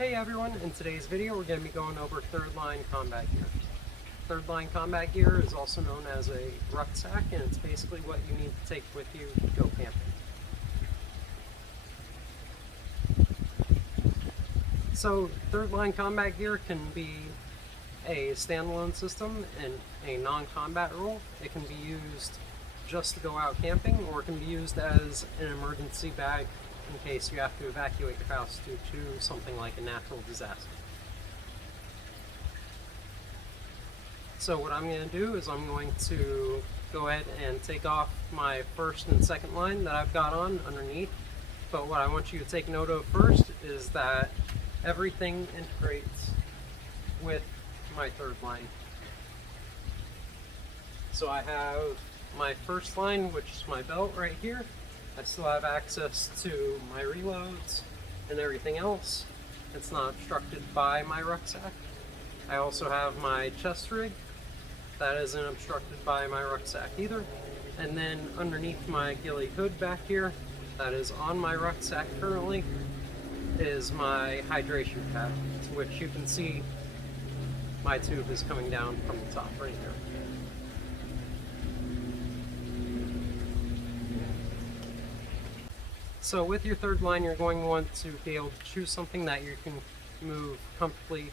Hey everyone, in today's video we're going to be going over third line combat gear. Third line combat gear is also known as a rucksack, and it's basically what you need to take with you to go camping. So third line combat gear can be a standalone system in a non-combat role. It can be used just to go out camping, or it can be used as an emergency bag in case you have to evacuate your house due to something like a natural disaster. So what I'm going to do is I'm going to go ahead and take off my first and second line that I've got on underneath. But what I want you to take note of first is that everything integrates with my third line. So I have my first line, which is my belt right here. I still have access to my reloads and everything else. It's not obstructed by my rucksack. I also have my chest rig. That isn't obstructed by my rucksack either. And then underneath my ghillie hood back here, that is on my rucksack currently, is my hydration pad, which you can see my tube is coming down from the top right here. So with your third line, you're going to want to be able to choose something that you can move comfortably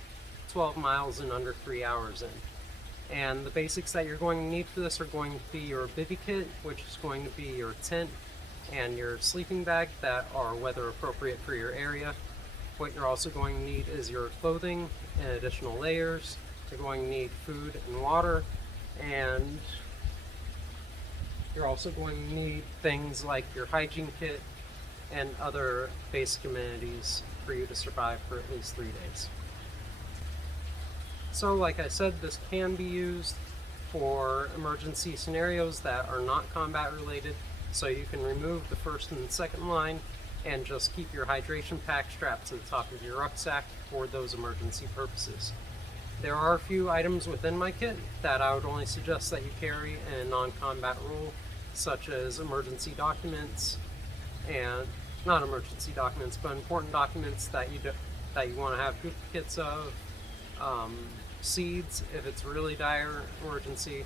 12 miles in under 3 hours in. And the basics that you're going to need for this are going to be your bivy kit, which is going to be your tent and your sleeping bag that are weather appropriate for your area. What you're also going to need is your clothing and additional layers. You're going to need food and water, and you're also going to need things like your hygiene kit and other basic amenities for you to survive for at least 3 days. So like I said, this can be used for emergency scenarios that are not combat related, so you can remove the first and second line and just keep your hydration pack strapped to the top of your rucksack for those emergency purposes. There are a few items within my kit that I would only suggest that you carry in a non-combat role, such as emergency documents, and not emergency documents, but important documents that you want to have duplicates of, seeds if it's really dire emergency,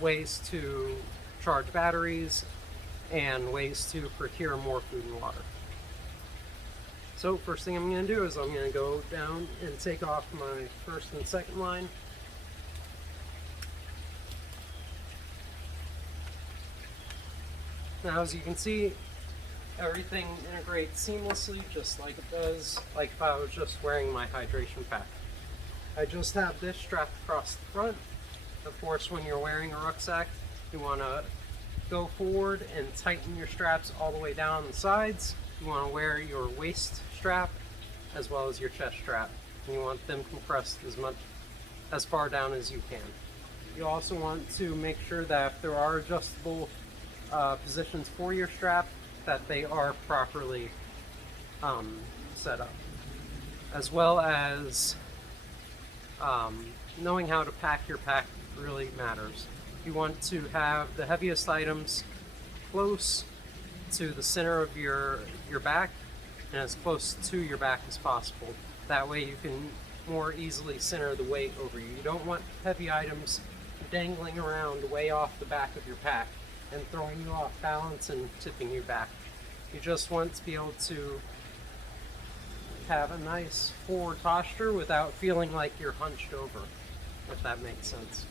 ways to charge batteries, and ways to procure more food and water. So first thing I'm going to do is I'm going to go down and take off my first and second line. Now, as you can see, everything integrates seamlessly, just like it does like if I was just wearing my hydration pack. I just have this strapped across the front. Of course, when you're wearing a rucksack, you want to go forward and tighten your straps all the way down the sides. You want to wear your waist strap as well as your chest strap, and you want them compressed as far down as you can. You also want to make sure that if there are adjustable positions for your strap, that they are properly set up, as well as knowing how to pack your pack really matters. You want to have the heaviest items close to the center of your back and as close to your back as possible. That way you can more easily center the weight over you. You don't want heavy items dangling around way off the back of your pack and throwing you off balance and tipping you back. You just want to be able to have a nice forward posture without feeling like you're hunched over, if that makes sense.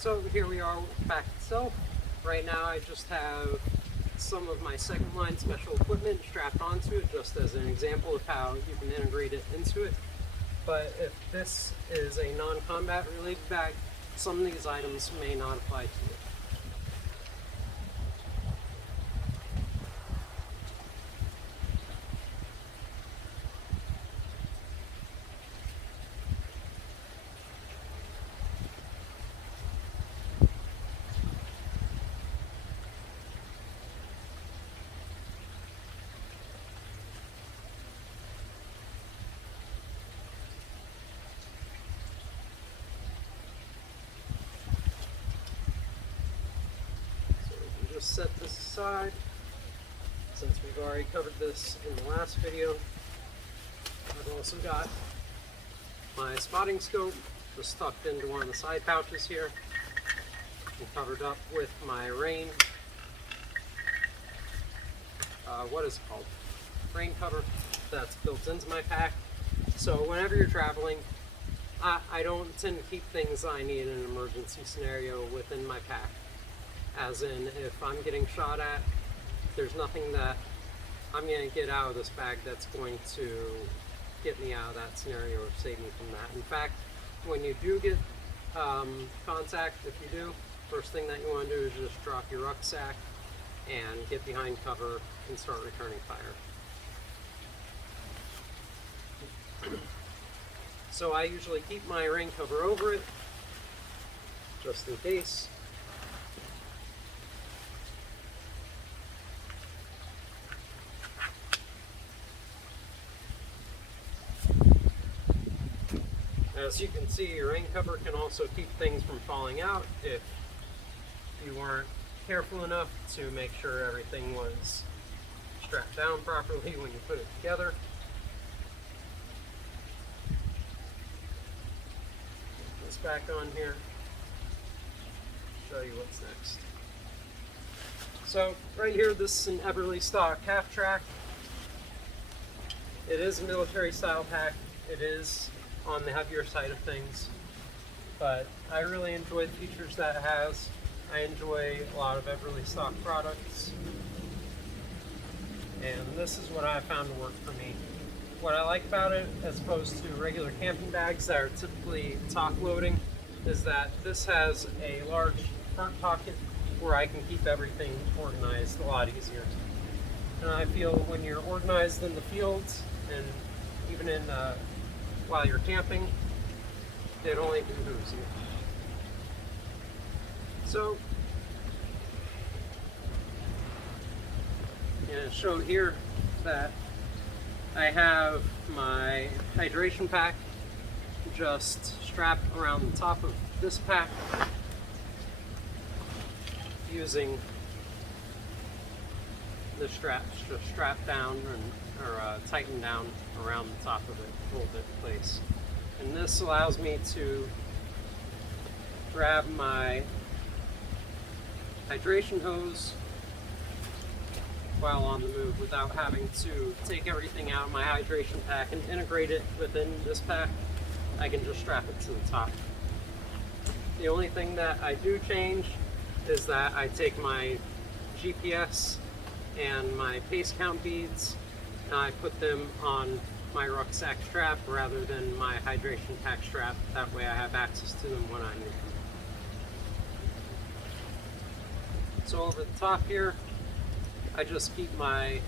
So here we are with the pack itself. Right now I just have some of my second line special equipment strapped onto it, just as an example of how you can integrate it into it. But if this is a non-combat related bag, some of these items may not apply to it. Set this aside, since we've already covered this in the last video. I've also got my spotting scope just tucked into one of the side pouches here and covered up with my rain, what is it called? Rain cover that's built into my pack. So whenever you're traveling, I don't tend to keep things I need in an emergency scenario within my pack. As in, if I'm getting shot at, there's nothing that I'm going to get out of this bag that's going to get me out of that scenario or save me from that. In fact, when you do get contact, if you do, first thing that you want to do is just drop your rucksack and get behind cover and start returning fire. So I usually keep my rain cover over it, just in case. As you can see, your rain cover can also keep things from falling out if you weren't careful enough to make sure everything was strapped down properly when you put it together. Put this back on here. Show you what's next. So right here, this is an Everly stock half track. It is a military style pack. It is on the heavier side of things, but I really enjoy the features that it has. I enjoy a lot of Everly stock products, and this is what I found to work for me. What I like about it, as opposed to regular camping bags that are typically top loading, is that this has a large front pocket where I can keep everything organized a lot easier. And I feel when you're organized in the fields and even in while you're camping, it only behooves you. So, I'm going to show here that I have my hydration pack just strapped around the top of this pack using the straps just strapped down or tightened down around the top of it, hold it in place. And this allows me to grab my hydration hose while on the move without having to take everything out of my hydration pack and integrate it within this pack. I can just strap it to the top. The only thing that I do change is that I take my GPS and my pace count beads and I put them on my rucksack strap rather than my hydration pack strap. That way I have access to them when I need them. So over the top here, I just keep my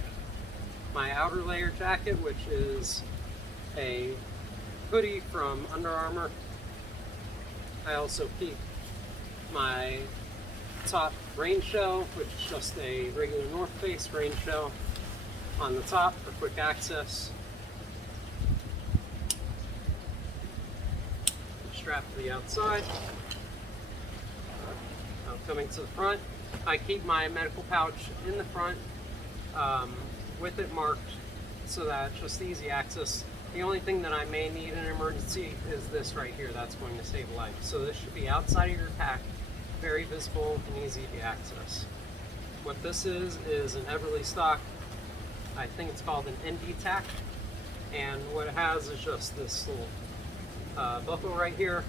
outer layer jacket, which is a hoodie from Under Armour. I also keep my top rain shell, which is just a regular North Face rain shell, on the top for quick access. Strap to the outside. Now coming to the front, I keep my medical pouch in the front with it marked so that it's just easy access. The only thing that I may need in an emergency is this right here. That's going to save life. So this should be outside of your pack, very visible and easy to access. What this is an Everly stock, I think it's called an ND tack, and what it has is just this little buckle right here,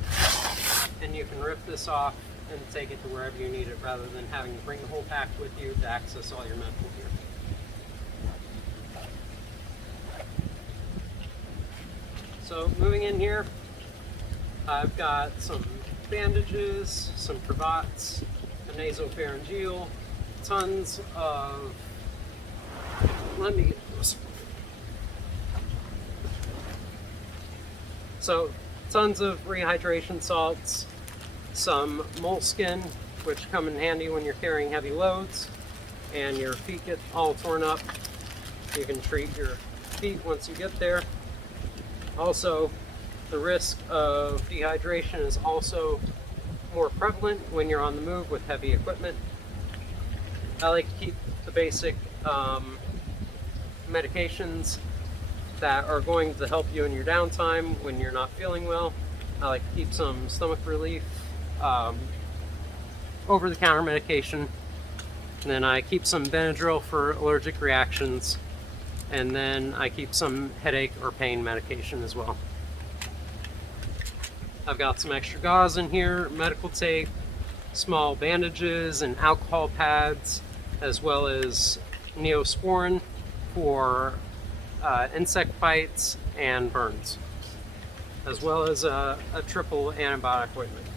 and you can rip this off and take it to wherever you need it, rather than having to bring the whole pack with you to access all your medical gear. So moving in here, I've got some bandages, some cravats, a nasopharyngeal, tons of, let me get this. So tons of rehydration salts, some moleskin, which come in handy when you're carrying heavy loads and your feet get all torn up. You can treat your feet once you get there. Also, the risk of dehydration is also more prevalent when you're on the move with heavy equipment. I like to keep the basic medications that are going to help you in your downtime when you're not feeling well. I like to keep some stomach relief, over-the-counter medication, and then I keep some Benadryl for allergic reactions, and then I keep some headache or pain medication as well. I've got some extra gauze in here, medical tape, small bandages and alcohol pads, as well as Neosporin for insect bites and burns, as well as a triple antibiotic ointment.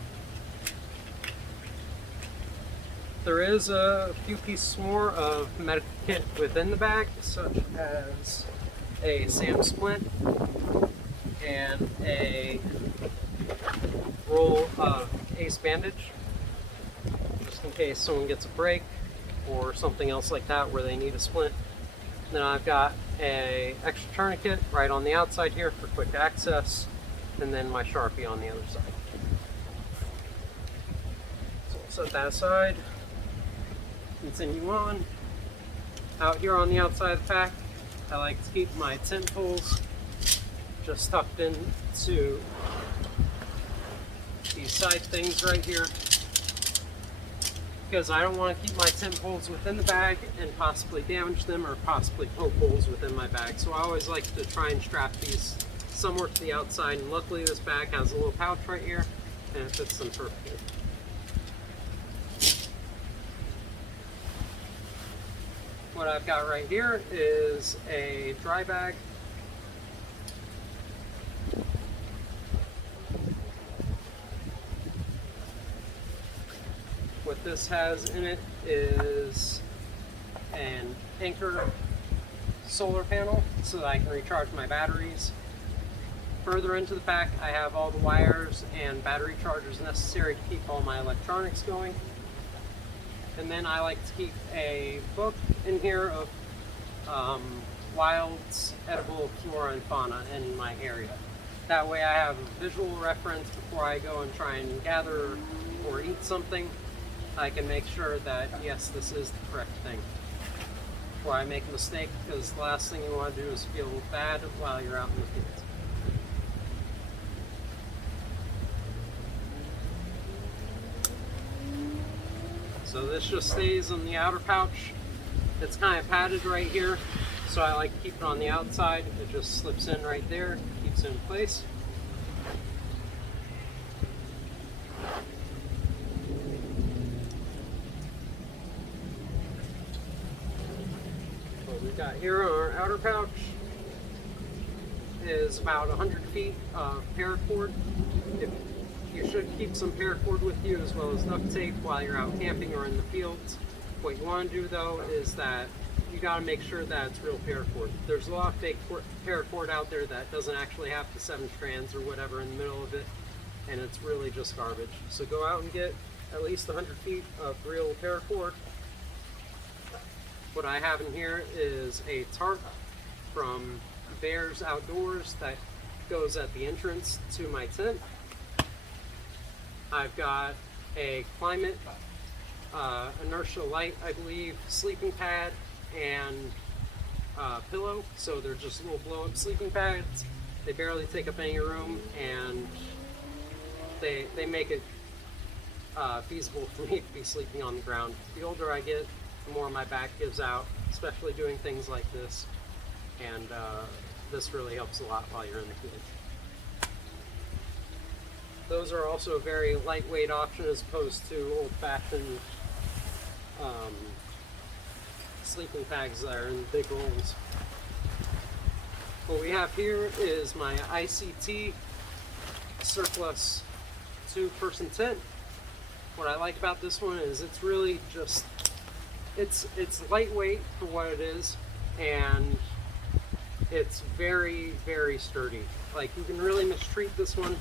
There is a few pieces more of medical kit within the bag, such as a SAM splint and a roll of ACE bandage, just in case someone gets a break or something else like that where they need a splint. Then I've got a extra tourniquet right on the outside here for quick access, and then my Sharpie on the other side. So I'll set that aside. Continue on. Out here on the outside of the pack, I like to keep my tent poles just tucked into these side things right here, because I don't want to keep my tent poles within the bag and possibly damage them or possibly poke holes within my bag. So I always like to try and strap these somewhere to the outside, and luckily this bag has a little pouch right here and it fits them perfectly. What I've got right here is a dry bag. What this has in it is an Anchor solar panel so that I can recharge my batteries. Further into the pack, I have all the wires and battery chargers necessary to keep all my electronics going. And then I like to keep a book in here of wilds, edible flora and fauna in my area. That way I have a visual reference before I go and try and gather or eat something. I can make sure that, yes, this is the correct thing before I make a mistake, because the last thing you want to do is feel bad while you're out in the field. So this just stays in the outer pouch. It's kind of padded right here, so I like to keep it on the outside. It just slips in right there, keeps it in place. What we've got here on our outer pouch is about 100 feet of paracord. You should keep some paracord with you, as well as duct tape, while you're out camping or in the fields. What you want to do though is that you got to make sure that it's real paracord. There's a lot of fake paracord out there that doesn't actually have the 7 strands or whatever in the middle of it, and it's really just garbage. So go out and get at least 100 feet of real paracord. What I have in here is a tarp from Bears Outdoors that goes at the entrance to my tent. I've got a Climate Inertia Light, I believe, sleeping pad and pillow. So they're just little blow-up sleeping pads. They barely take up any room, and they make it feasible for me to be sleeping on the ground. The older I get, the more my back gives out, especially doing things like this. And this really helps a lot while you're in the field. Those are also a very lightweight option as opposed to old-fashioned sleeping bags that are in big rolls. What we have here is my ICT Surplus 2-person tent. What I like about this one is it's really just, it's lightweight for what it is, and it's very, very sturdy. Like, you can really mistreat this one.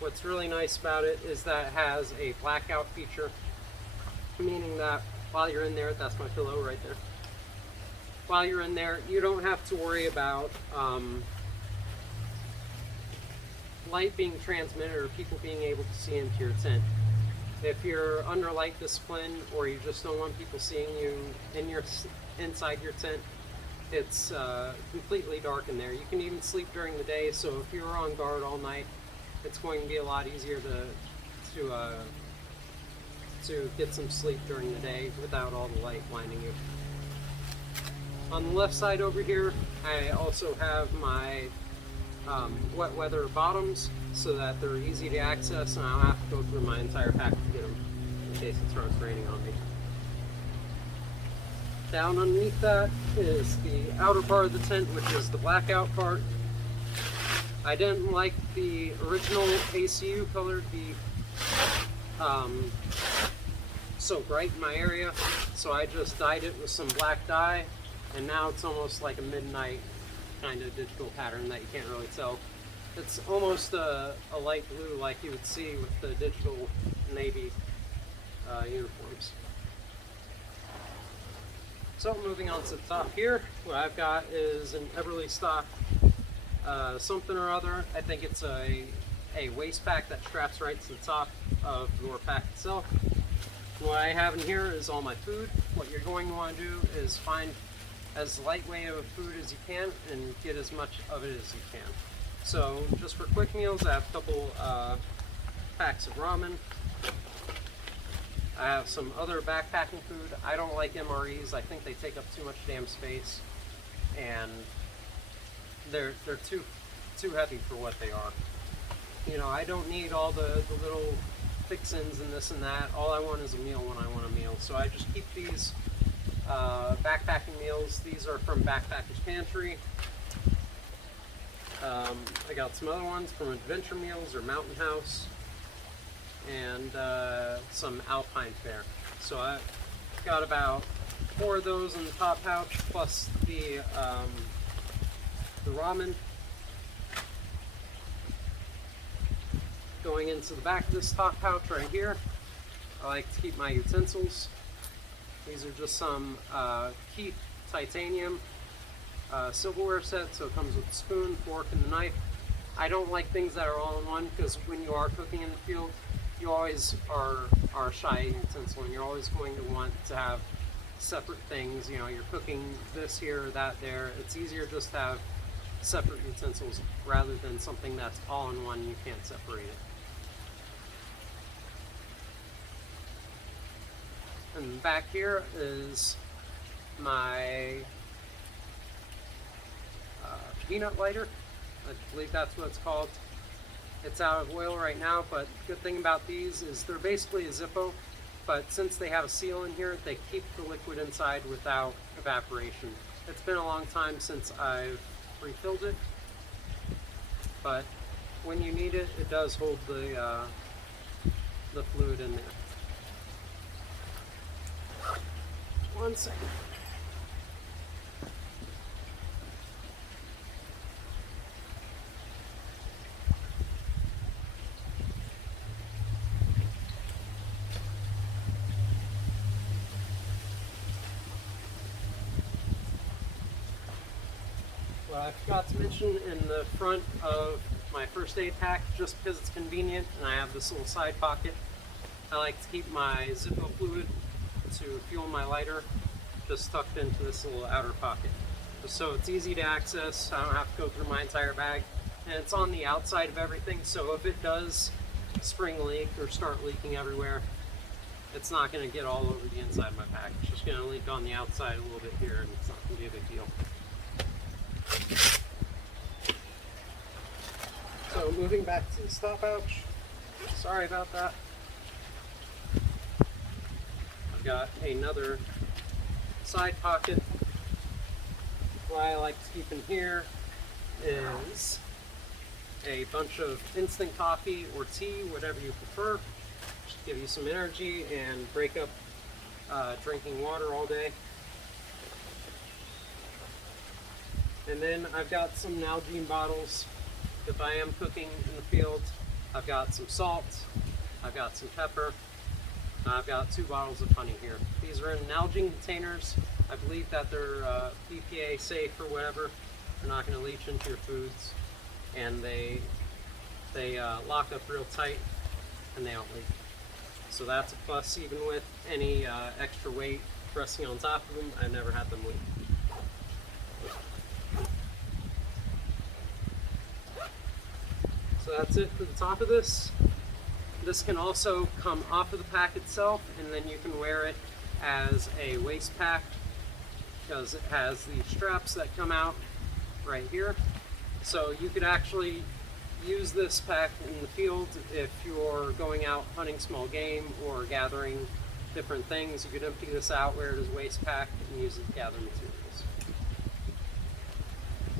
What's really nice about it is that it has a blackout feature, meaning that while you're in there, that's my pillow right there. While you're in there, you don't have to worry about light being transmitted or people being able to see into your tent. If you're under light discipline or you just don't want people seeing you inside your tent, it's completely dark in there. You can even sleep during the day, so if you're on guard all night, it's going to be a lot easier to get some sleep during the day without all the light blinding you. On the left side over here, I also have my wet weather bottoms so that they're easy to access, and I don't have to go through my entire pack to get them in case it starts raining on me. Down underneath that is the outer part of the tent, which is the blackout part. I didn't like the original ACU color to be so bright in my area, so I just dyed it with some black dye, and now it's almost like a midnight kind of digital pattern that you can't really tell. It's almost a light blue like you would see with the digital Navy uniforms. So moving on to the top here, what I've got is an Everly stock something or other. I think it's a waist pack that straps right to the top of your pack itself. What I have in here is all my food. What you're going to want to do is find as lightweight of food as you can and get as much of it as you can. So just for quick meals, I have a couple packs of ramen. I have some other backpacking food. I don't like MREs. I think they take up too much damn space, and they're too heavy for what they are. You know, I don't need all the little fixins and this and that. All I want is a meal when I want a meal. So I just keep these backpacking meals. These are from Backpacker's Pantry. I got some other ones from Adventure Meals or Mountain House, and some Alpine Fare. So I've got about 4 of those in the top pouch, plus the ramen. Going into the back of this top pouch right here, I like to keep my utensils. These are just some Keith titanium silverware set, so it comes with a spoon, fork, and a knife. I don't like things that are all in one, because when you are cooking in the field, you always are shy of utensil, and you're always going to want to have separate things. You know, you're cooking this here or that there. It's easier just to have separate utensils rather than something that's all in one and you can't separate it. And back here is my peanut lighter. I believe that's what it's called. It's out of oil right now, but the good thing about these is they're basically a Zippo, but since they have a seal in here, they keep the liquid inside without evaporation. It's been a long time since I've refilled it, but when you need it, it does hold the fluid in there. One second. What I forgot to mention in the front of my first aid pack, just because it's convenient and I have this little side pocket, I like to keep my Zippo fluid to fuel my lighter just tucked into this little outer pocket. Just so it's easy to access, I don't have to go through my entire bag, and it's on the outside of everything, so if it does spring leak or start leaking everywhere, it's not going to get all over the inside of my pack. It's just going to leak on the outside a little bit here, and it's not going to be a big deal. So moving back to the stop pouch, Sorry about that. I've got another side pocket. What I like to keep in here is a bunch of instant coffee or tea, whatever you prefer. Just give you some energy and break up drinking water all day. And then I've got some Nalgene bottles. If I am cooking in the field, I've got some salt, I've got some pepper, I've got 2 bottles of honey here. These are in Nalgene containers. I believe that they're BPA safe or whatever. They're not going to leach into your foods, and they lock up real tight and they don't leak. So that's a plus. Even with any extra weight resting on top of them, I never had them leak. So that's it for the top of this. This can also come off of the pack itself, and then you can wear it as a waist pack because it has these straps that come out right here. So you could actually use this pack in the field if you're going out hunting small game or gathering different things. You could empty this out, wear it as a waist pack, and use it to gather materials.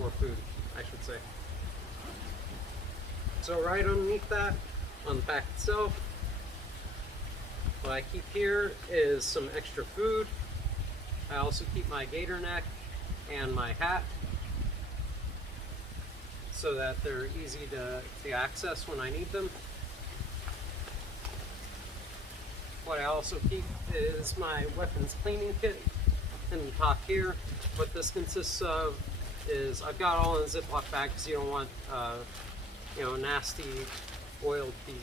Or food, I should say. So right underneath that, on the pack itself, what I keep here is some extra food. I also keep my gator neck and my hat so that they're easy to access when I need them. What I also keep is my weapons cleaning kit in the top here. What this consists of is I've got all in a Ziploc bag because you don't want nasty oiled feet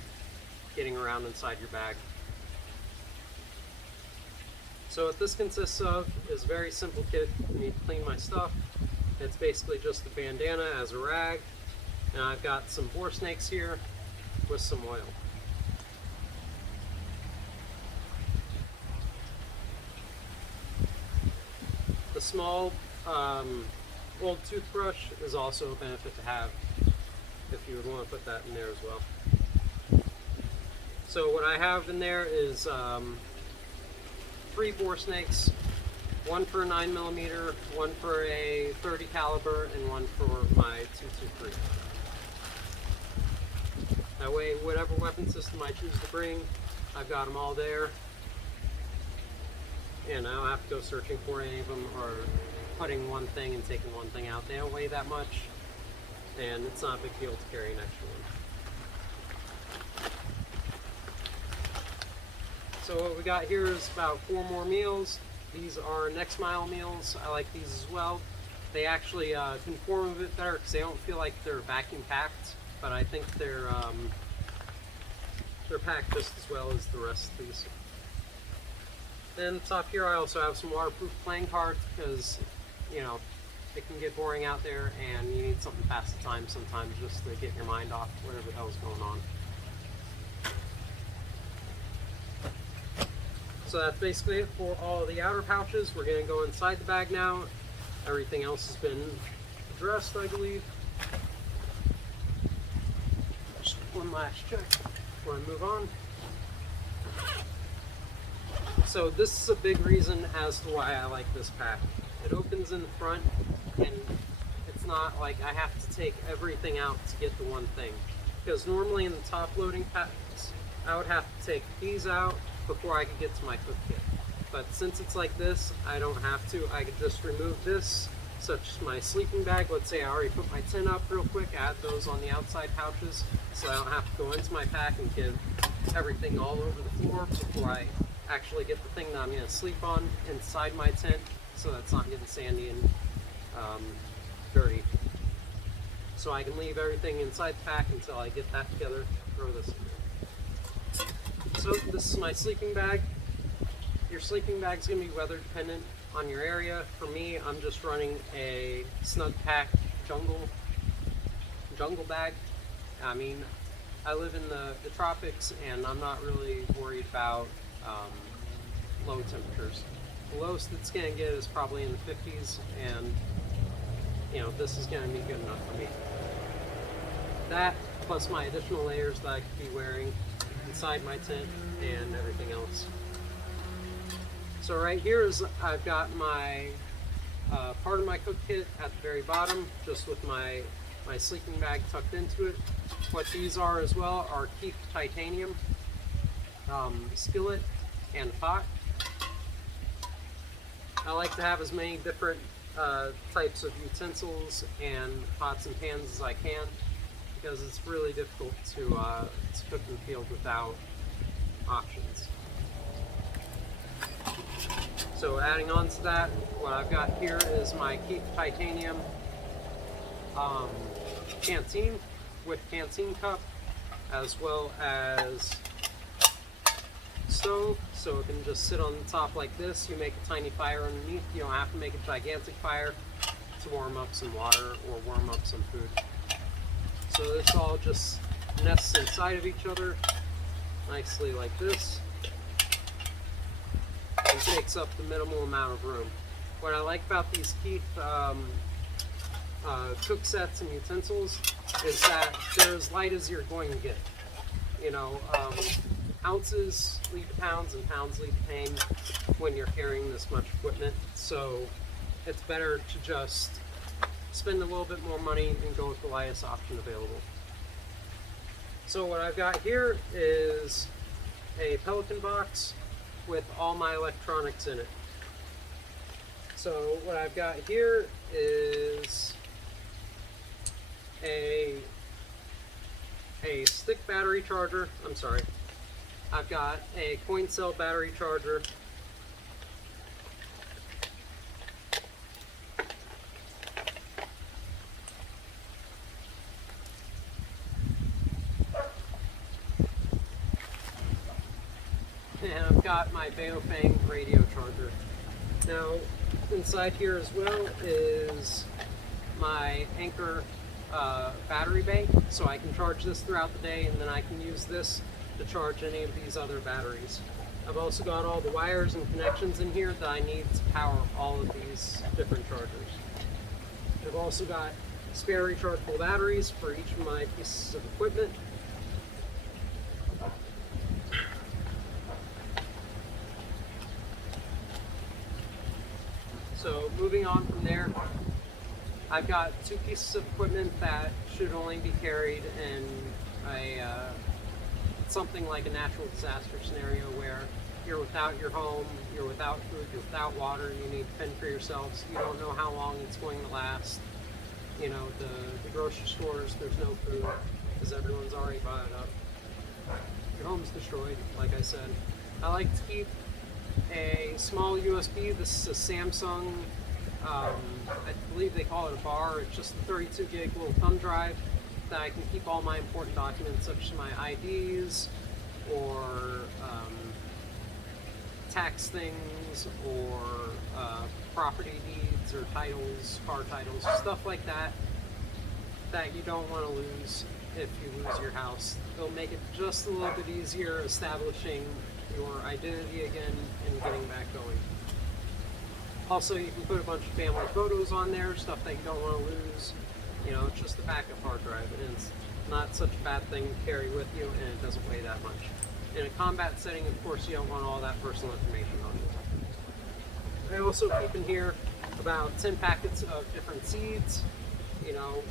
getting around inside your bag. So what this consists of is a very simple kit for me to clean my stuff. It's basically just a bandana as a rag, and I've got some boar snakes here with some oil. The small old toothbrush is also a benefit to have if you would want to put that in there as well. So what I have in there is 3 boar snakes, one for a 9mm, one for a 30 caliber, and one for my 223. That way, whatever weapon system I choose to bring, I've got them all there, and I don't have to go searching for any of them or putting one thing and taking one thing out. They don't weigh that much, and it's not a big deal to carry an extra one. So what we got here is about 4 more meals. These are Next Mile meals. I like these as well. They actually conform a bit better because they don't feel like they're vacuum packed, but I think they're packed just as well as the rest of these. Then top here I also have some waterproof playing cards because, it can get boring out there and you need something to pass the time sometimes just to get your mind off whatever the hell's going on. So that's basically it for all of the outer pouches. We're going to go inside the bag now. Everything else has been addressed, I believe. Just one last check before I move on. So this is a big reason as to why I like this pack. It opens in the front, and it's not like I have to take everything out to get the one thing. Because normally in the top loading packs, I would have to take these out before I could get to my cook kit. But since it's like this, I don't have to. I could just remove this, such as my sleeping bag. Let's say I already put my tent up real quick, add those on the outside pouches, so I don't have to go into my pack and get everything all over the floor before I actually get the thing that I'm going to sleep on inside my tent, so that's not getting sandy and dirty. So I can leave everything inside the pack until I get that together, throw this in there. So this is my sleeping bag. Your sleeping bag is going to be weather dependent on your area. For me, I'm just running a snug pack jungle bag. I mean, I live in the tropics and I'm not really worried about low temperatures. The lowest it's going to get is probably in the 50s, and this is going to be good enough for me. That plus my additional layers that I could be wearing inside my tent and everything else. So right here is I've got my part of my cook kit at the very bottom, just with my sleeping bag tucked into it. What these are as well are Keith titanium skillet and pot. I like to have as many different types of utensils and pots and pans as I can, because it's really difficult to cook in the field without options. So adding on to that, what I've got here is my Keith titanium canteen with canteen cup, as well as stove, so it can just sit on the top like this. You make a tiny fire underneath. You don't have to make a gigantic fire to warm up some water or warm up some food. So this all just nests inside of each other nicely like this, and takes up the minimal amount of room. What I like about these Keith cook sets and utensils is that they're as light as you're going to get. You know, ounces lead to pounds and pounds lead to pain when you're carrying this much equipment. So it's better to just spend a little bit more money and go with the lightest option available. So what I've got here is a Pelican box with all my electronics in it. So what I've got here is a stick battery charger. I'm sorry. I've got a coin cell battery charger. And I've got my Baofeng radio charger. Now, inside here as well is my Anchor battery bank, so I can charge this throughout the day, and then I can use this to charge any of these other batteries. I've also got all the wires and connections in here that I need to power all of these different chargers. I've also got spare rechargeable batteries for each of my pieces of equipment. So moving on from there, I've got two pieces of equipment that should only be carried in a something like a natural disaster scenario where you're without your home, you're without food, you're without water, and you need to fend for yourselves. You don't know how long it's going to last. You know, the grocery stores, there's no food because everyone's already bought it up. Your home's destroyed, like I said. I like to keep a small USB. This is a Samsung, I believe they call it a bar. It's just a 32 gig little thumb drive that I can keep all my important documents, such as my IDs or tax things or property deeds or titles, car titles, stuff like that, that you don't want to lose if you lose your house. It'll make it just a little bit easier establishing your identity again and getting back going. Also, you can put a bunch of family photos on there, stuff that you don't want to lose. You know, it's just a backup hard drive, and it's not such a bad thing to carry with you, and it doesn't weigh that much. In a combat setting, of course, you don't want all that personal information on you. I also keep in here about 10 packets of different seeds. You know,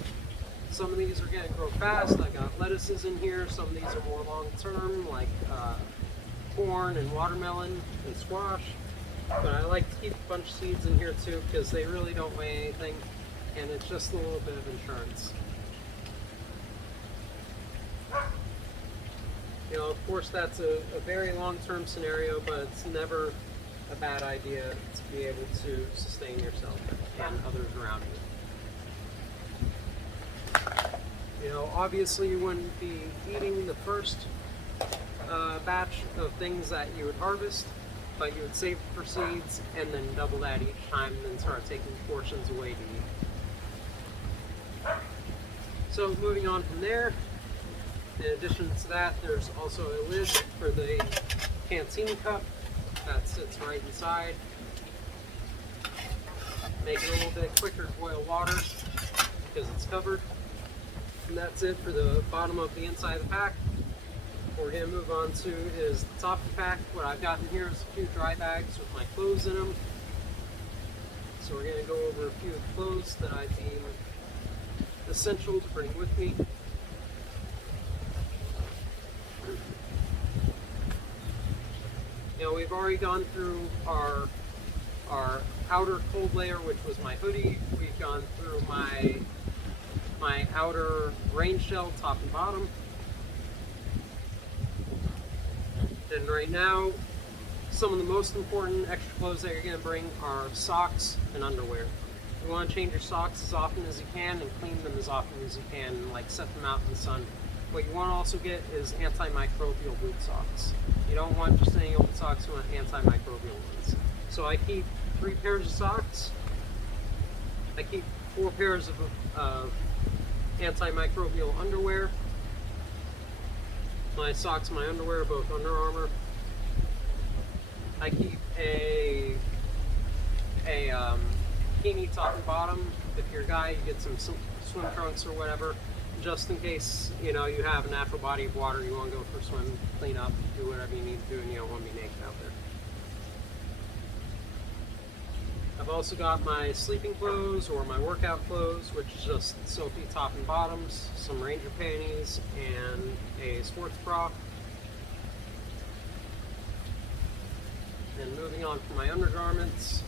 some of these are going to grow fast. I got lettuces in here. Some of these are more long-term, like corn and watermelon and squash. But I like to keep a bunch of seeds in here too, because they really don't weigh anything, and it's just a little bit of insurance. You know, of course, that's a very long-term scenario, but it's never a bad idea to be able to sustain yourself and others around you. You know, obviously you wouldn't be eating the first batch of things that you would harvest, but you would save for seeds and then double that each time and then start taking portions away to eat. So moving on from there, in addition to that, there's also a lid for the canteen cup that sits right inside. Make it a little bit quicker to boil water because it's covered. And that's it for the bottom of the inside of the pack. What we're going to move on to is the top of the pack. What I've got in here is a few dry bags with my clothes in them. So we're going to go over a few of the clothes that I deem essential to bring with me. You know, we've already gone through our outer cold layer, which was my hoodie. We've gone through my outer rain shell, top and bottom. And right now, some of the most important extra clothes that you're going to bring are socks and underwear. You want to change your socks as often as you can and clean them as often as you can, and like set them out in the sun. What you want to also get is antimicrobial boot socks. You don't want just any old socks, you want antimicrobial ones. So I keep 3 pairs of socks. I keep 4 pairs of antimicrobial underwear. My socks and my underwear are both Under Armour. I keep a bikini top and bottom. If you're a guy, you get some swim trunks or whatever, just in case, you know, you have a natural body of water, you want to go for a swim, clean up, do whatever you need to do, and you don't want to be naked out there. I've also got my sleeping clothes or my workout clothes, which is just soapy top and bottoms, some Ranger panties, and a sports bra. And moving on from my undergarments,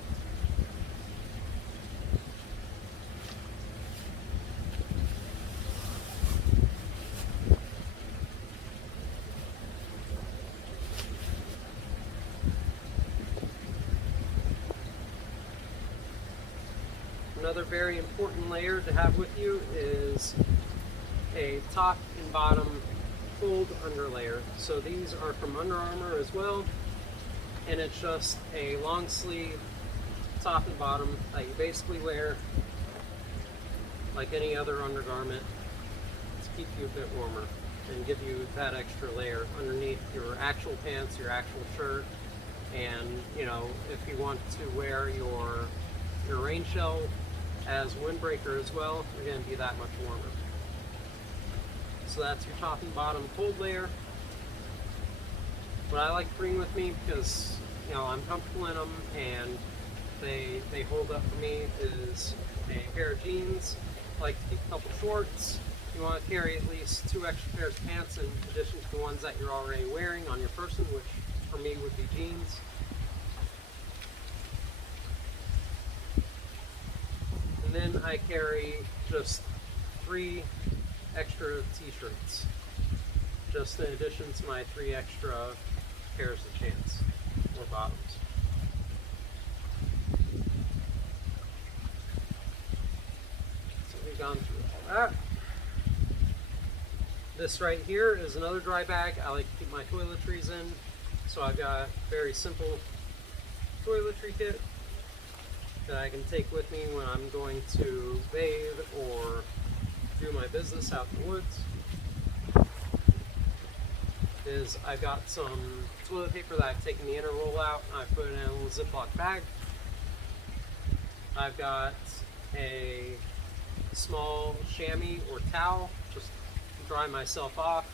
another very important layer to have with you is a top and bottom cold underlayer. So these are from Under Armour as well, and it's just a long sleeve top and bottom that you basically wear like any other undergarment to keep you a bit warmer and give you that extra layer underneath your actual pants, your actual shirt. And you know, if you want to wear your rain shell as windbreaker as well, you're going to be that much warmer. So that's your top and bottom cold layer. What I like to bring with me, because you know I'm comfortable in them and they hold up for me, is a pair of jeans. I like to keep a couple shorts. You want to carry at least 2 extra pairs of pants in addition to the ones that you're already wearing on your person, which for me would be jeans. And then I carry just 3 extra t-shirts, just in addition to my 3 extra pairs of pants or bottoms. So we've gone through all that. This right here is another dry bag I like to keep my toiletries in. So I've got a very simple toiletry kit that I can take with me when I'm going to bathe or do my business out in the woods. I've got some toilet paper that I've taken the inner roll out and I put it in a little Ziploc bag. I've got a small chamois or towel just to dry myself off.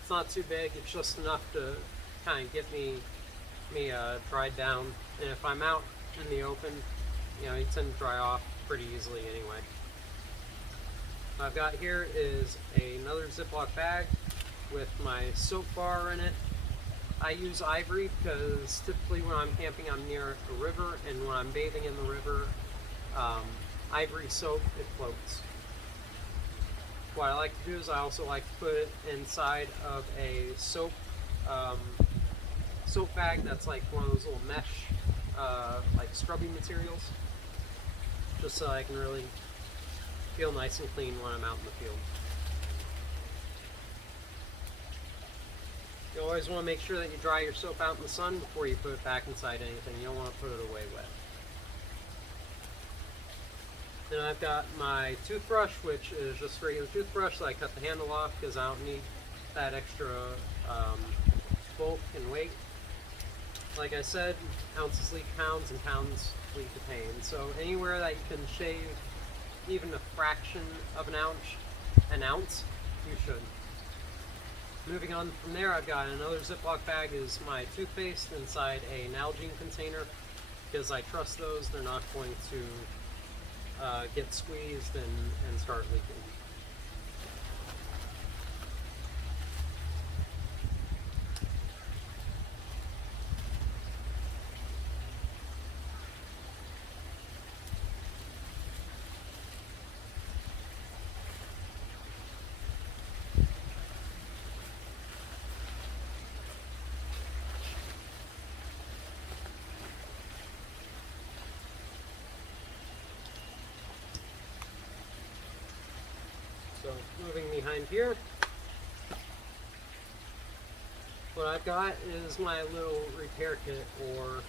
It's not too big, it's just enough to kind of get me dried down. And if I'm out in the open, you know, you tend to dry off pretty easily anyway. What I've got here is another Ziploc bag with my soap bar in it. I use ivory because typically when I'm camping I'm near a river, and when I'm bathing in the river, ivory soap, it floats. What I like to do is I also like to put it inside of a soap bag that's like one of those little mesh like scrubby materials, just so I can really feel nice and clean when I'm out in the field. You always want to make sure that you dry your soap out in the sun before you put it back inside anything. You don't want to put it away wet. Then I've got my toothbrush, which is just a regular toothbrush that I cut the handle off because I don't need that extra bulk and weight. Like I said, ounces lead to pounds and pounds lead to pain. So anywhere that you can shave even a fraction of an ounce you should. Moving on from there, I've got another Ziploc bag is my toothpaste inside a Nalgene container, because I trust those. They're not going to get squeezed and start leaking. So moving behind here, what I've got is my little repair kit, or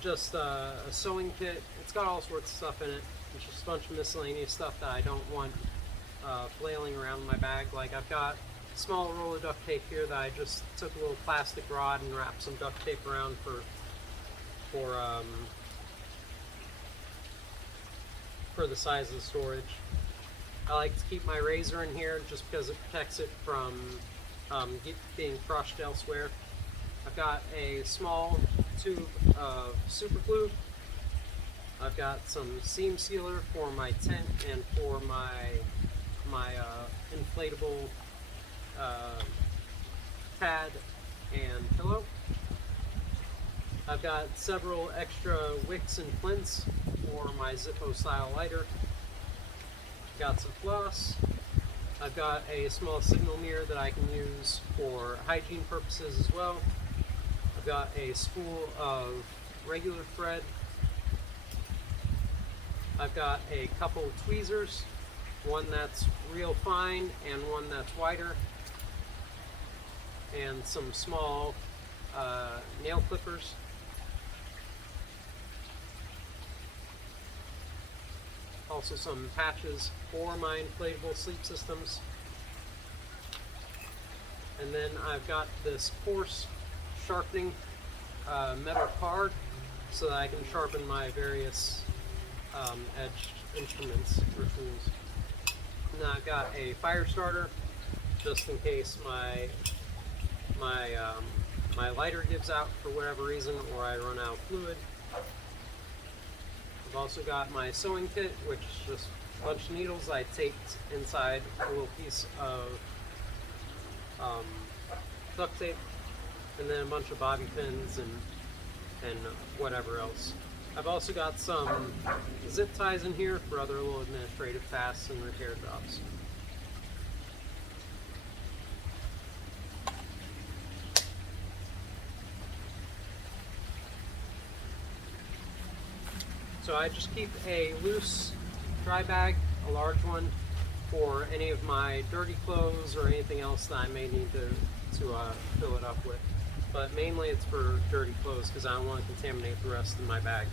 just a sewing kit. It's got all sorts of stuff in it. It's just a bunch of miscellaneous stuff that I don't want flailing around in my bag. Like, I've got a small roll of duct tape here that I just took a little plastic rod and wrapped some duct tape around for the size of the storage. I like to keep my razor in here just because it protects it from being crushed elsewhere. I've got a small tube of super glue. I've got some seam sealer for my tent and for my inflatable pad and pillow. I've got several extra wicks and flints for my Zippo style lighter. Got some floss. I've got a small signal mirror that I can use for hygiene purposes as well. I've got a spool of regular thread. I've got a couple tweezers, one that's real fine and one that's wider, and some small nail clippers. Also some patches for my inflatable sleep systems. And then I've got this coarse sharpening metal card so that I can sharpen my various edged instruments or tools. And then I've got a fire starter just in case my lighter gives out for whatever reason, or I run out of fluid. I've also got my sewing kit, which is just a bunch of needles I taped inside a little piece of duct tape, and then a bunch of bobby pins and whatever else. I've also got some zip ties in here for other little administrative tasks and repair jobs. So I just keep a loose dry bag, a large one, for any of my dirty clothes or anything else that I may need to fill it up with. But mainly it's for dirty clothes because I don't want to contaminate the rest of my bag.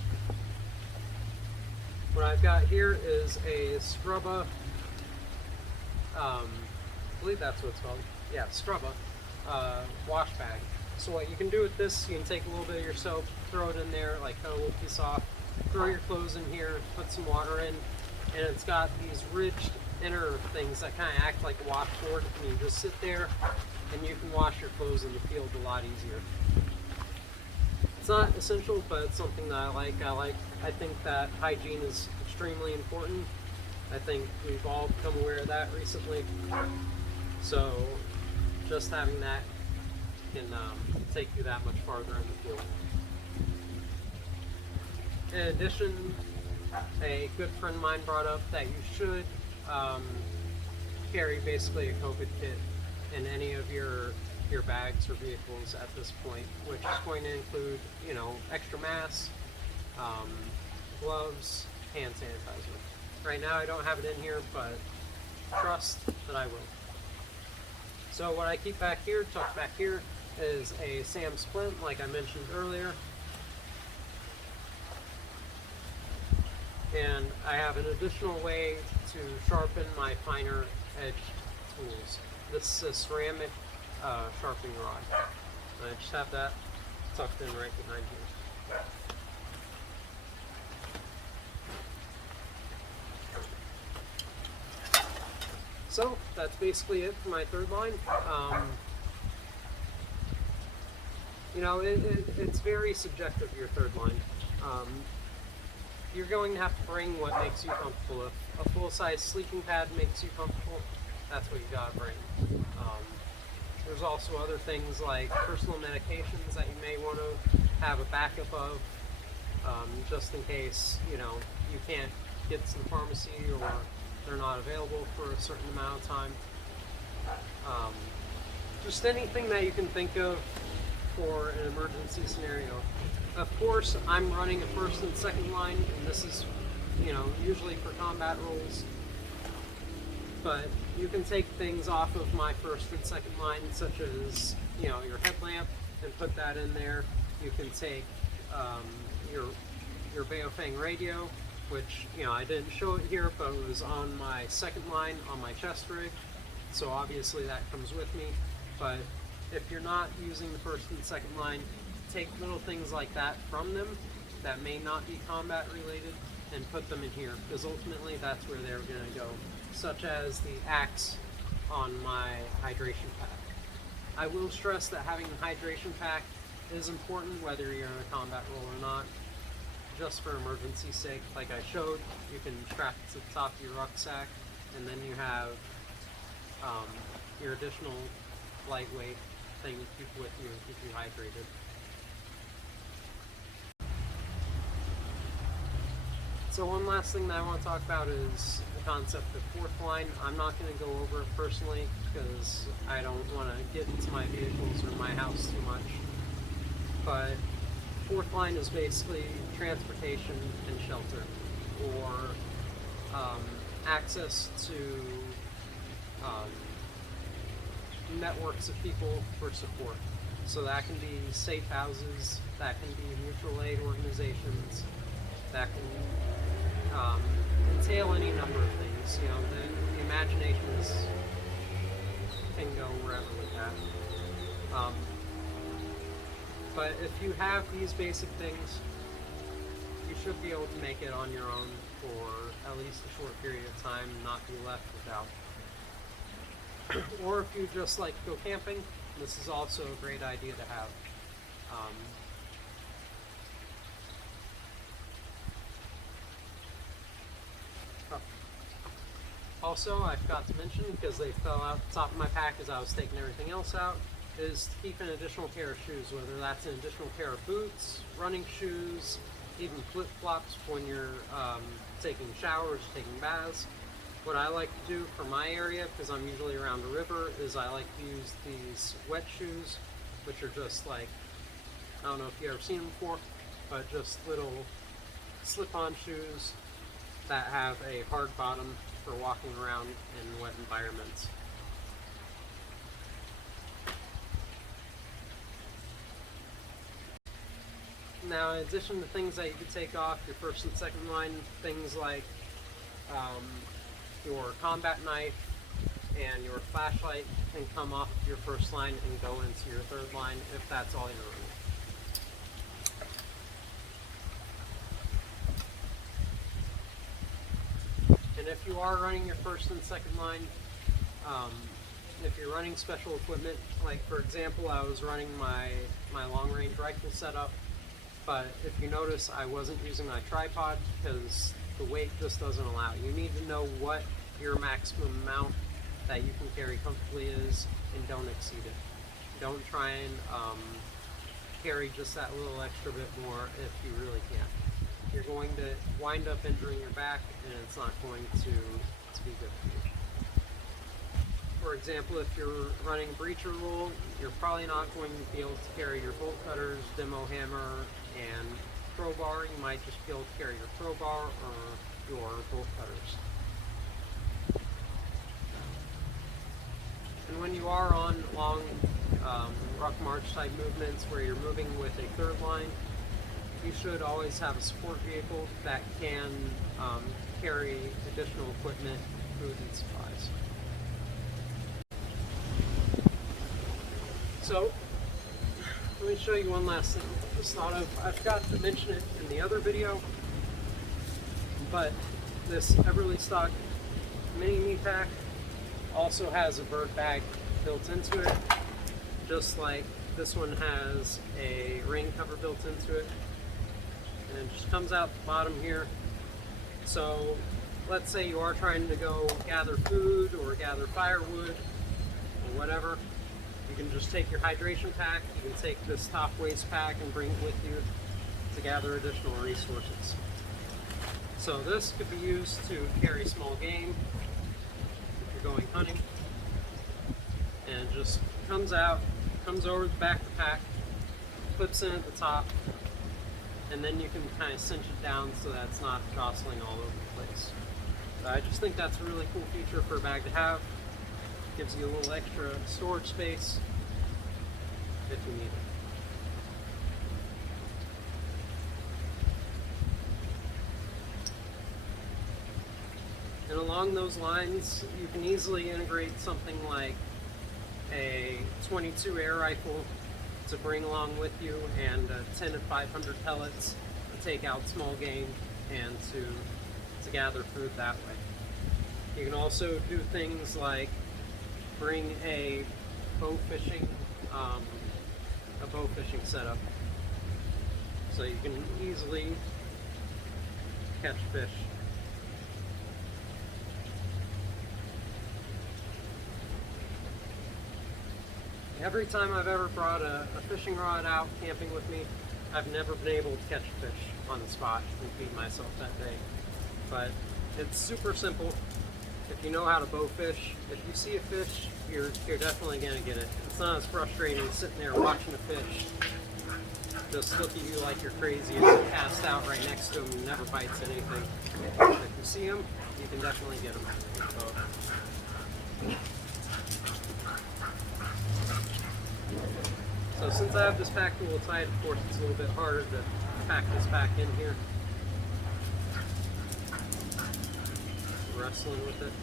What I've got here is a Scrubba, I believe that's what it's called. Yeah, Scrubba wash bag. So what you can do with this, you can take a little bit of your soap, throw it in there, like cut a little piece off, throw your clothes in here, put some water in, and it's got these ridged inner things that kind of act like a washboard, and you just sit there and you can wash your clothes in the field a lot easier. It's not essential, but it's something that I like. I think that hygiene is extremely important. I think we've all become aware of that recently. So just having that can take you that much farther in the field. In addition, a good friend of mine brought up that you should carry basically a COVID kit in any of your bags or vehicles at this point, which is going to include, you know, extra masks, gloves, hand sanitizer. Right now I don't have it in here, but trust that I will. So what I keep back here, tucked back here, is a SAM splint, like I mentioned earlier. And I have an additional way to sharpen my finer edged tools. This is a ceramic sharpening rod. And I just have that tucked in right behind here. So that's basically it for my third line. You know, it's very subjective, your third line. You're going to have to bring what makes you comfortable. If a full-size sleeping pad makes you comfortable, that's what you gotta bring. There's also other things like personal medications that you may want to have a backup of, just in case, you know, you can't get to the pharmacy or they're not available for a certain amount of time. Just anything that you can think of for an emergency scenario. Of course, I'm running a first and second line, and this is, you know, usually for combat roles. But you can take things off of my first and second line, such as, you know, your headlamp, and put that in there. You can take your Baofeng radio, which, you know, I didn't show it here, but it was on my second line on my chest rig. So obviously that comes with me. But if you're not using the first and second line, take little things like that from them that may not be combat related and put them in here, because ultimately that's where they're going to go, such as the axe on my hydration pack. I will stress that having the hydration pack is important whether you're in a combat role or not. Just for emergency's sake, like I showed, you can strap it to the top of your rucksack, and then you have your additional lightweight thing to keep with you and keep you hydrated. So one last thing that I want to talk about is the concept of fourth line. I'm not going to go over it personally because I don't want to get into my vehicles or my house too much. But fourth line is basically transportation and shelter, or access to networks of people for support. So that can be safe houses, that can be mutual aid organizations, that can entail any number of things. You know, the imagination can go wherever with that. But if you have these basic things, you should be able to make it on your own for at least a short period of time and not be left without. Or if you just like to go camping, this is also a great idea to have. Also, I forgot to mention, because they fell out the top of my pack as I was taking everything else out, is to keep an additional pair of shoes, whether that's an additional pair of boots, running shoes, even flip-flops when you're taking showers, taking baths. What I like to do for my area, because I'm usually around a river, is I like to use these wet shoes, which are just like, I don't know if you've ever seen them before, but just little slip-on shoes that have a hard bottom for walking around in wet environments. Now, in addition to things that you could take off your first and second line, things like your combat knife and your flashlight can come off your first line and go into your third line if that's all you're running. And if you are running your first and second line, if you're running special equipment, like for example, I was running my long-range rifle setup, but if you notice, I wasn't using my tripod because the weight just doesn't allow. You need to know what your maximum amount that you can carry comfortably is and don't exceed it. Don't try and carry just that little extra bit more if you really can't. You're going to wind up injuring your back, and it's not going to be good for you. For example, if you're running a breacher rule, you're probably not going to be able to carry your bolt cutters, demo hammer, and crowbar. You might just be able to carry your crowbar or your bolt cutters. And when you are on long ruck march type movements where you're moving with a third line, you should always have a support vehicle that can carry additional equipment, food, and supplies. So, let me show you one last thing I just thought of. I forgot to mention it in the other video, but this Everly stock mini knee pack also has a bird bag built into it, just like this one has a rain cover built into it, and it just comes out the bottom here. So let's say you are trying to go gather food or gather firewood or whatever, you can just take your hydration pack, you can take this top waist pack and bring it with you to gather additional resources. So this could be used to carry small game if you're going hunting, and it just comes out, comes over the back of the pack, clips in at the top, and then you can kind of cinch it down so that it's not jostling all over the place. But I just think that's a really cool feature for a bag to have. Gives you a little extra storage space if you need it. And along those lines, you can easily integrate something like a .22 air rifle to bring along with you, and 10 to 500 pellets to take out small game and to gather food that way. You can also do things like bring a bow fishing setup, so you can easily catch fish. Every time I've ever brought a fishing rod out camping with me, I've never been able to catch a fish on the spot and feed myself that day. But it's super simple. If you know how to bow fish, if you see a fish, you're definitely going to get it. It's not as frustrating as sitting there watching a fish just look at you like you're crazy and you're cast out right next to him and never bites anything. If you see him, you can definitely get him with a bow. So since I have this pack a little tight, of course it's a little bit harder to pack this back in here. Wrestling with it.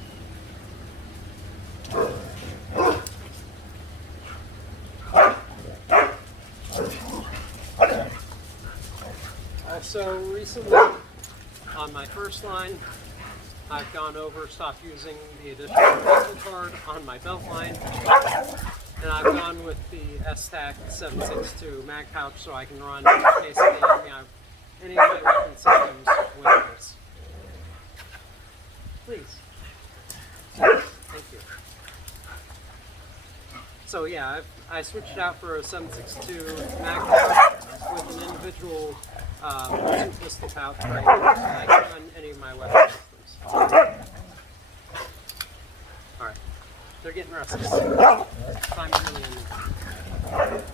Also recently, on my first line, I've gone over, stopped using the additional pencil card on my belt line, and I've gone with the S-Tac 7.62 mag pouch so I can run basically any of my weapon systems with this. Please. Thank you. So yeah, I switched out for a 7.62 mag pouch with an individual 2 pistol pouch right here, so I can run any of my weapon systems. Alright, they're getting restless. Time to really end it.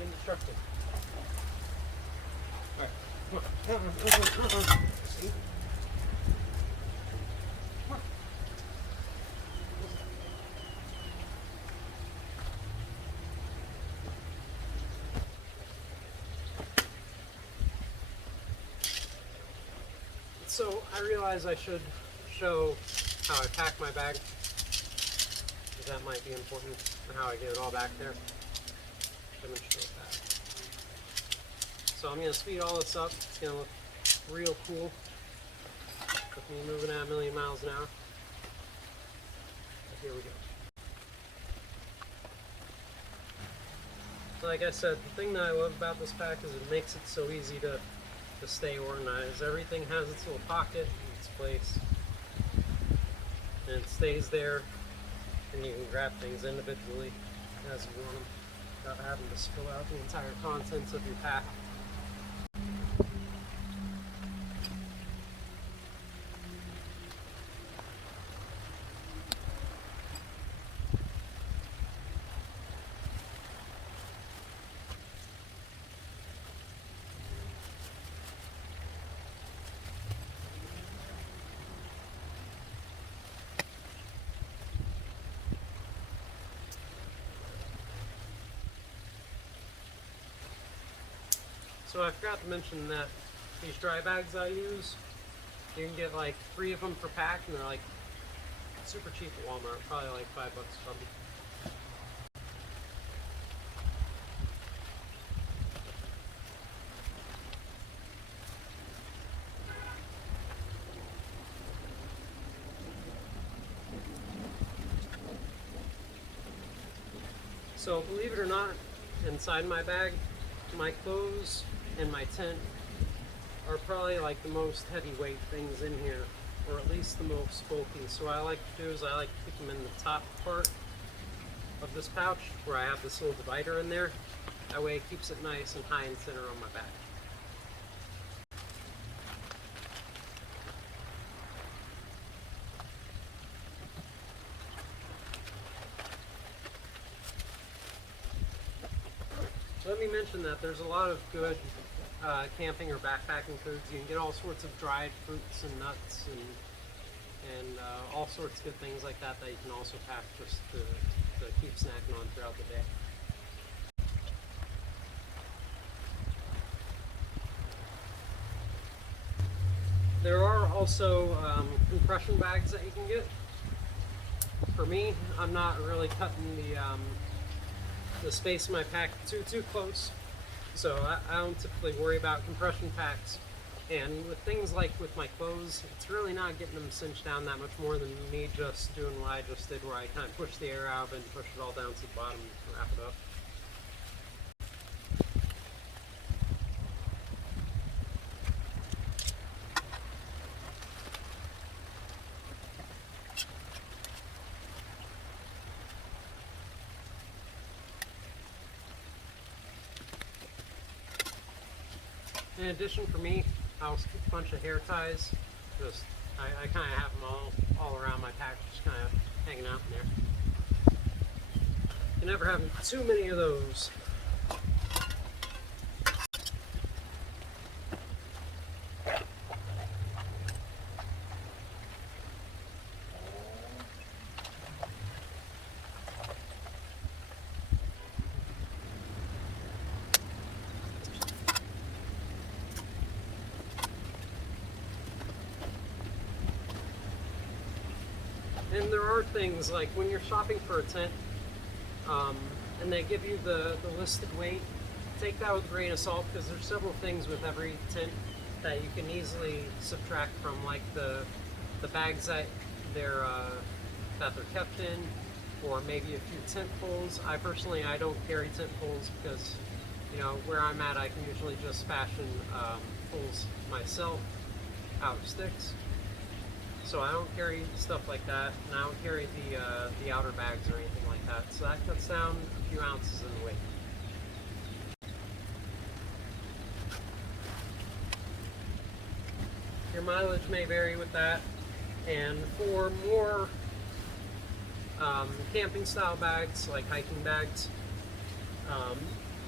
Indestructible. Alright, come on. See? So I realize I should show how I pack my bag, because that might be important, and how I get it all back there. Demonstrate that. So I'm going to speed all this up. It's going to look real cool with me moving at 1,000,000 miles an hour. But here we go. Like I said, the thing that I love about this pack is it makes it so easy to stay organized. Everything has its little pocket in its place, and it stays there, and you can grab things individually as you want them without having to spill out the entire contents of your pack. So I forgot to mention that these dry bags I use, you can get like 3 of them per pack, and they're like super cheap at Walmart, probably like $5 probably. So believe it or not, inside my bag, my clothes and my tent are probably like the most heavyweight things in here, or at least the most bulky. So what I like to do is I like to keep them in the top part of this pouch where I have this little divider in there. That way it keeps it nice and high and center on my back. Let me mention that there's a lot of good camping or backpacking foods. You can get all sorts of dried fruits and nuts and all sorts of good things like that that you can also pack just to keep snacking on throughout the day. There are also compression bags that you can get. For me, I'm not really cutting the space in my pack too close, so I don't typically worry about compression packs. And with things like with my clothes, it's really not getting them cinched down that much more than me just doing what I just did, where I kind of push the air out of it and push it all down to the bottom and wrap it up. In addition, for me, I also keep a bunch of hair ties. Just I kind of have them all around my pack, just kind of hanging out in there. You never have too many of those. And there are things like when you're shopping for a tent, and they give you the listed weight, take that with a grain of salt, because there's several things with every tent that you can easily subtract from, like the bags that they're kept in, or maybe a few tent poles. I don't carry tent poles because, you know, where I'm at, I can usually just fashion poles myself out of sticks. So I don't carry stuff like that, and I don't carry the outer bags or anything like that. So that cuts down a few ounces in the weight. Your mileage may vary with that, and for more camping style bags, like hiking bags,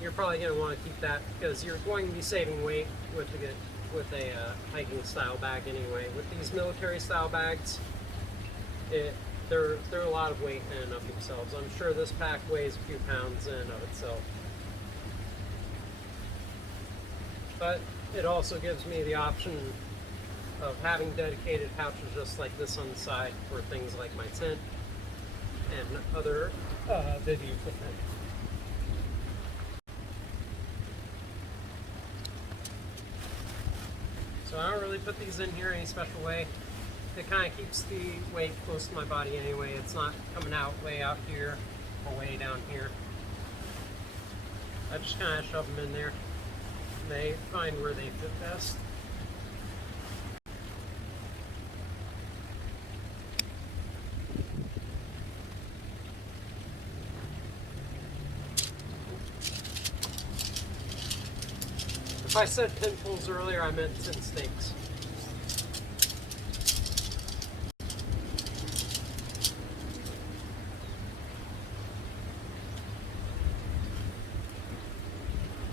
you're probably going to want to keep that because you're going to be saving weight with a hiking style bag anyway. With these military style bags, they're a lot of weight in and of themselves. I'm sure this pack weighs a few pounds in and of itself. But it also gives me the option of having dedicated pouches just like this on the side for things like my tent and other Vivi equipment. So I don't really put these in here any special way. It kind of keeps the weight close to my body anyway. It's not coming out way out here or way down here. I just kind of shove them in there. They find where they fit best. If I said pinholes earlier, I meant tent stakes.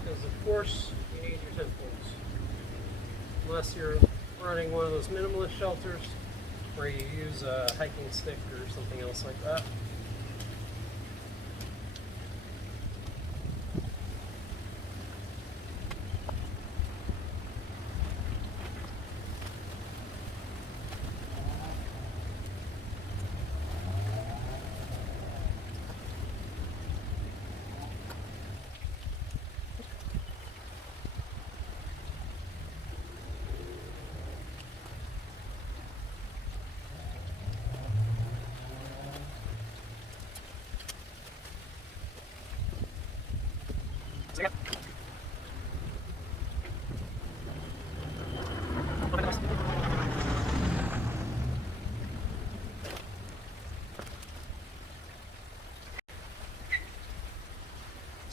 Because of course you need your tent poles. Unless you're running one of those minimalist shelters where you use a hiking stick or something else like that.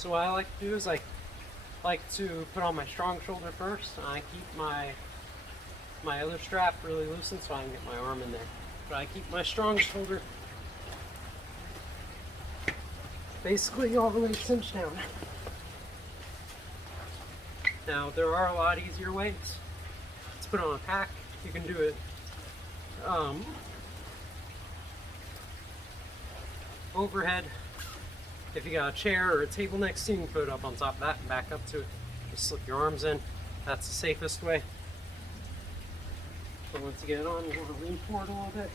So what I like to do is I like to put on my strong shoulder first, and I keep my other strap really loosened so I can get my arm in there. But I keep my strong shoulder basically all the way cinched down. Now there are a lot easier ways. Let's put on a pack. You can do it overhead. If you got a chair or a table next to you, you can put it up on top of that and back up to it. Just slip your arms in. That's the safest way. So once you get it on, you want to lean forward a little bit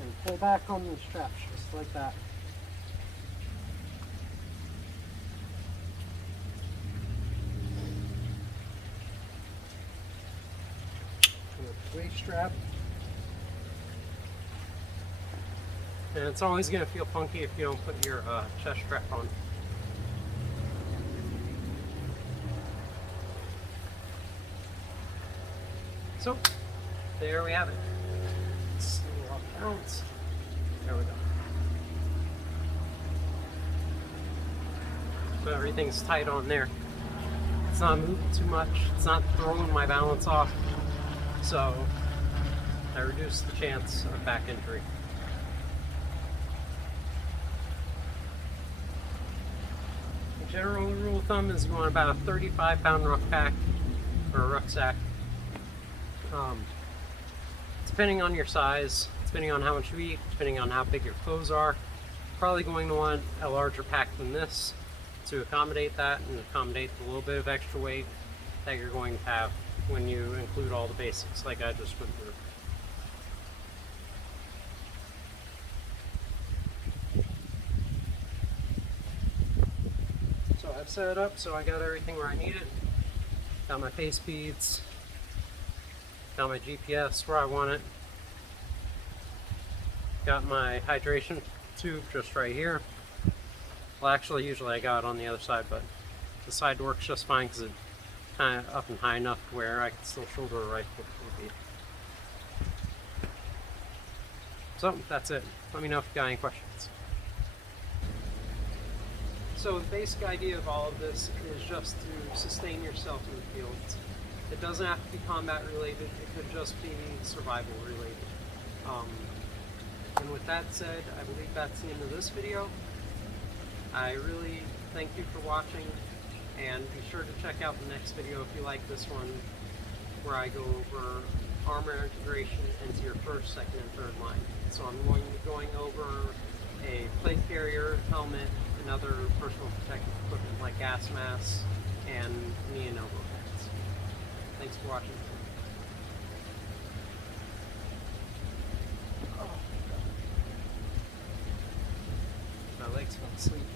and pull back on the straps, just like that. Waist strap. And it's always going to feel funky if you don't put your chest strap on. So, there we have it. Let's do a lot of balance. There we go. So everything's tight on there. It's not moving too much. It's not throwing my balance off. So, I reduce the chance of back injury. The general rule of thumb is you want about a 35-pound ruck pack or a rucksack. Depending on your size, depending on how much you eat, depending on how big your clothes are, probably going to want a larger pack than this to accommodate that and accommodate the little bit of extra weight that you're going to have when you include all the basics like I just went through. So I've set it up so I got everything where I need it. Got my face beads. Got my GPS where I want it. Got my hydration tube just right here. Well, actually, usually I got it on the other side, but the side works just fine because it's kind of up and high enough to where I can still shoulder a rifle with the bead. So that's it. Let me know if you got any questions. So the basic idea of all of this is just to sustain yourself in the field. It doesn't have to be combat related, it could just be survival related. And with that said, I believe that's the end of this video. I really thank you for watching, and be sure to check out the next video if you like this one, where I go over armor integration into your first, second, and third line. So I'm going to be going over a plate carrier, helmet, and other personal protective equipment like gas masks and knee and elbow pads. Thanks for watching. My legs fell asleep.